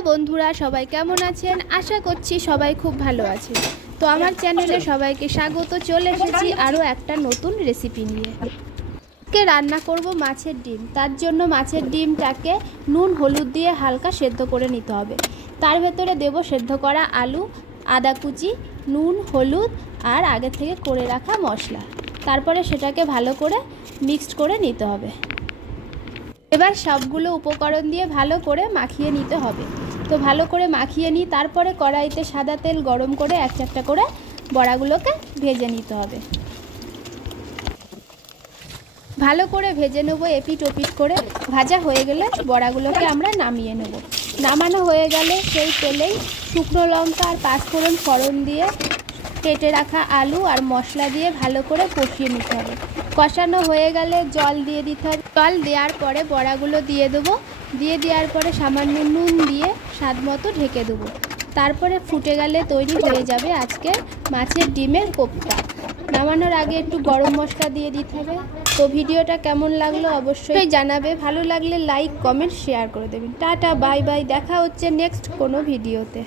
Hello বন্ধুরা, সবাই কেমন আছেন? আশা করছি সবাই খুব ভালো আছেন। তো আমার চ্যানেলে সবাইকে স্বাগত। চলে এসেছি আরও একটা নতুন রেসিপি নিয়ে। আজকে রান্না করব মাছের ডিম। তার জন্য মাছের ডিমটাকে নুন হলুদ দিয়ে হালকা সেদ্ধ করে নিতে হবে। তার ভেতরে দেব সেদ্ধ করা আলু, আদা কুচি, নুন, হলুদ আর আগে থেকে করে রাখা মশলা। তারপরে সেটাকে ভালো করে মিক্সড করে নিতে হবে। এবার সবগুলো উপকরণ দিয়ে ভালো করে মাখিয়ে নিতে হবে। তো ভালো করে মাখিয়ে নিই। তারপরে কড়াইতে সাদা তেল গরম করে একটা একটা করে বড়াগুলোকে ভেজে নিতে হবে। ভালো করে ভেজে নেবো এপিট ওপিট করে। ভাজা হয়ে গেলে বড়াগুলোকে আমরা নামিয়ে নেব। নামানো হয়ে গেলে সেই তেলেই শুকনো লঙ্কা আর পাঁচফোড়ন ফোড়ন দিয়ে কেটে রাখা আলু আর মশলা দিয়ে ভালো করে কষিয়ে নিতে হবে। কষানো হয়ে গেলে জল দিয়ে দিতে হবে। জল দেওয়ার পরে বড়াগুলো দিয়ে দেবো। দিয়ে দেওয়ার পরে সামান্য নুন দিয়ে স্বাদ মতো ঢেকে দেবো। তারপরে ফুটে গেলে তৈরি হয়ে যাবে আজকে মাছের ডিমের কোপ্তা। নামানোর আগে একটু গরম মশলা দিয়ে দিতে হবে। তো ভিডিওটা কেমন লাগলো অবশ্যই জানাবে। ভালো লাগলে লাইক কমেন্ট শেয়ার করে দেবেন। Tata, bye bye. দেখা হচ্ছে নেক্সট কোনো ভিডিওতে।